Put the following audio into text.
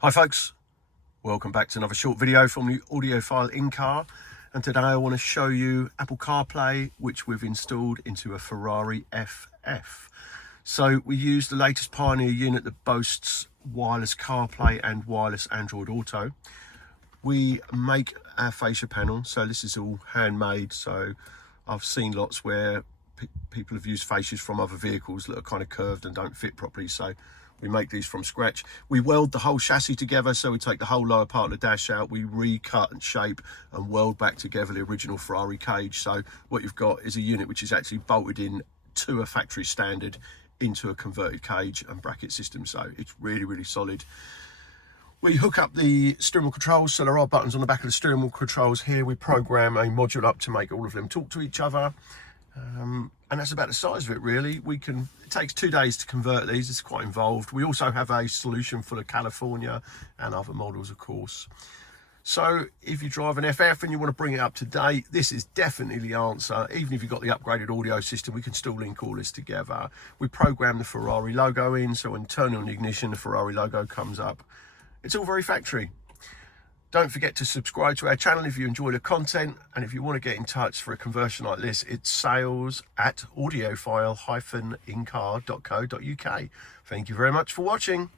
Hi folks, welcome back to another short video from the Audiofile-Incar, and today I want to show you Apple CarPlay, which we've installed into a Ferrari FF. So we use the latest Pioneer unit that boasts wireless CarPlay and wireless Android Auto. We make our fascia panel, so this is all handmade. So I've seen lots where people have used fascias from other vehicles that are kind of curved and don't fit properly, so we make these from scratch. We weld the whole chassis together, so we take the whole lower part of the dash out, we recut and shape and weld back together the original Ferrari cage. So what you've got is a unit which is actually bolted in to a factory standard into a converted cage and bracket system, so it's really solid. We hook up the steering wheel controls, so there are buttons on the back of the steering wheel controls here. We program a module up to make all of them talk to each other. And that's about the size of it, really. It takes 2 days to convert these. It's quite involved. We also have a solution for the California and other models, of course. So if you drive an FF and you want to bring it up to date, this is definitely the answer. Even if you've got the upgraded audio system, we can still link all this together. We program the Ferrari logo in, so when turning on the ignition, the Ferrari logo comes up. It's all very factory. Don't forget to subscribe to our channel if you enjoy the content, and if you want to get in touch for a conversion like this, it's sales@audiofile-incar.co.uk. Thank you very much for watching.